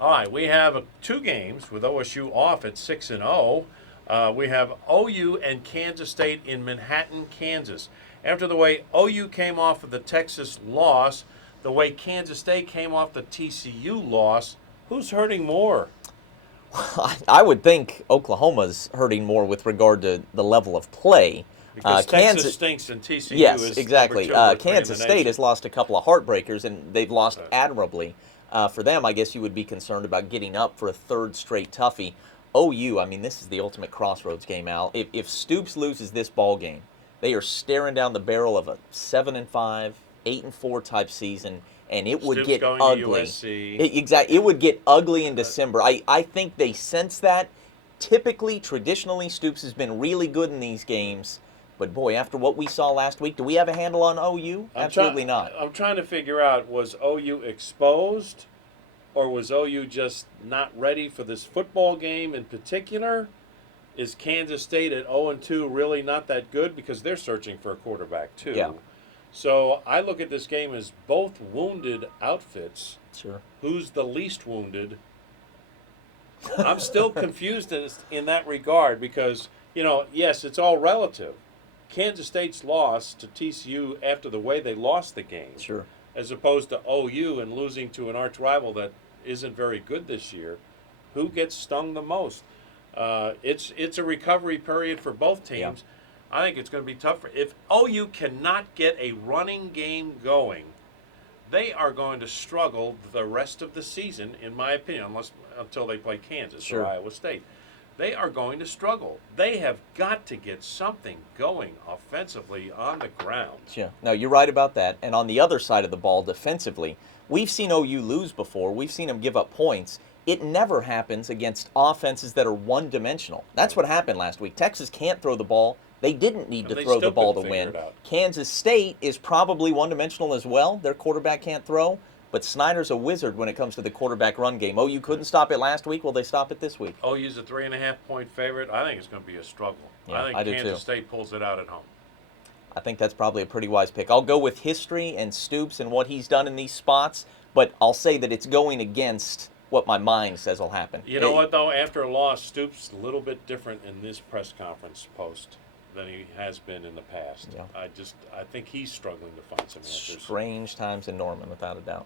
All right, we have two games with OSU off at 6-0. We have OU and Kansas State in Manhattan, Kansas. After the way OU came off of the Texas loss, the way Kansas State came off the TCU loss, who's hurting more? I would think Oklahoma's hurting more with regard to the level of play. Because Texas Kansas, stinks and TCU yes, is number exactly. two or three in the Kansas State nation. has lost a couple of heartbreakers, and they've lost Right. admirably. For them, I guess you would be concerned about getting up for a third straight toughie. OU, I mean, this is the ultimate crossroads game, Al. If Stoops loses this ball game, they are staring down the barrel of a 7-5, 8-4 type season, and it would Stoops get going to ugly. USC. It would get ugly in December. I think they sense that. Typically, traditionally, Stoops has been really good in these games. But boy, after what we saw last week, do we have a handle on OU? Absolutely not. I'm trying to figure out, was OU exposed or was OU just not ready for this football game in particular? Is Kansas State at 0-2 really not that good? Because they're searching for a quarterback too. Yeah. So I look at this game as both wounded outfits. Sure. Who's the least wounded? I'm still confused in that regard because, yes, it's all relative. Kansas State's loss to TCU after the way they lost the game, Sure. as opposed to OU and losing to an arch rival that isn't very good this year. Who gets stung the most? It's a recovery period for both teams. Yeah. I think it's going to be tough. If OU cannot get a running game going, they are going to struggle the rest of the season, in my opinion, until they play Kansas Sure. or Iowa State. They are going to struggle. They have got to get something going offensively on the ground. Yeah. No, you're right about that. And on the other side of the ball, defensively, we've seen OU lose before. We've seen them give up points. It never happens against offenses that are one-dimensional. That's what happened last week. Texas can't throw the ball. They didn't need And to they throw the still ball to couldn't figure win. it out. Kansas State is probably one-dimensional as well. Their quarterback can't throw. But Snyder's a wizard when it comes to the quarterback run game. OU couldn't stop it last week. Will they stop it this week? OU's a 3.5-point favorite. I think it's going to be a struggle. Yeah, I I do think Kansas too. State pulls it out at home. I think that's probably a pretty wise pick. I'll go with history and Stoops and what he's done in these spots, but I'll say that it's going against what my mind says will happen. You know what, though? After a loss, Stoops a little bit different in this press conference post than he has been in the past. Yeah. I think he's struggling to find some answers. Strange times in Norman, without a doubt.